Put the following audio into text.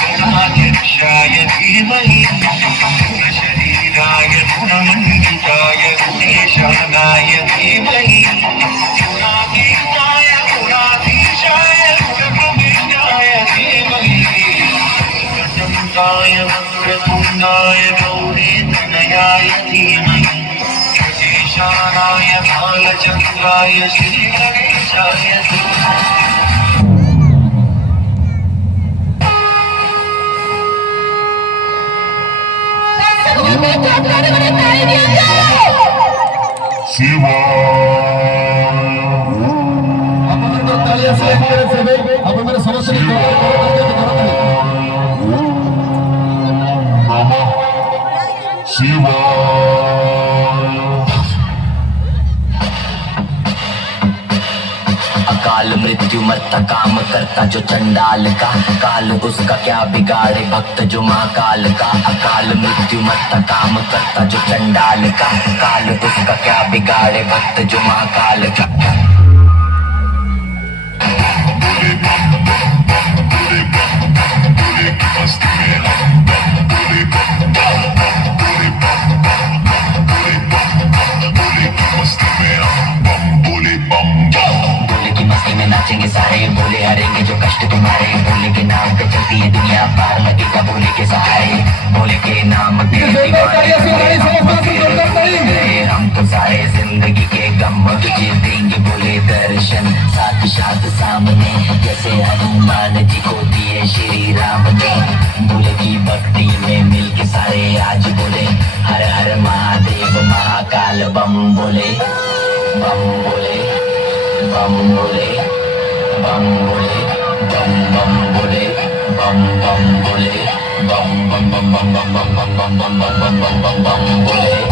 गणाध्यक्षाय धीमहि गुणशरीराय गुणमण्डिताय गुणेशानाय धीमहि गुणातीताय गुणाधीशाय गुणप्रविष्टाय धीमहि वक्रतुण्डाय वक्रतुण्डाय गौरीतनयाय धीमहि शेषानाय बालचन्द्राय श्रीगणेशाय धीमहि। शिवा शिवा अकाल मृत्यु मरता काम करता जो चंडाल का, काल उसका क्या बिगाड़े भक्त जो महाकाल का। अकाल मृत्यु मरता काम करता जो चंडाल का, काल उसका क्या बिगाड़े भक्त जो महाकाल का। नाचेंगे सारे बोले हरेंगे जो कष्ट तुम्हारे, भोले के नाम पे चलती है दुनिया पार लगेगा भोले के सहारे। भोले के नाम पे हम तो सारे जिंदगी के गम तुझे देंगे बोले दर्शन, साथ साथ सामने जैसे हनुमान जी को दिए श्री राम ने। भोले की भक्ति में मिल के सारे आज बोले हर हर महादेव महाकाल बम बोले, बम बोले, बम बोले, बम बोले, बम बम बोले, बम बम बोले, बम बम बम बम बम बम बम बम बम बम बम बम बोले।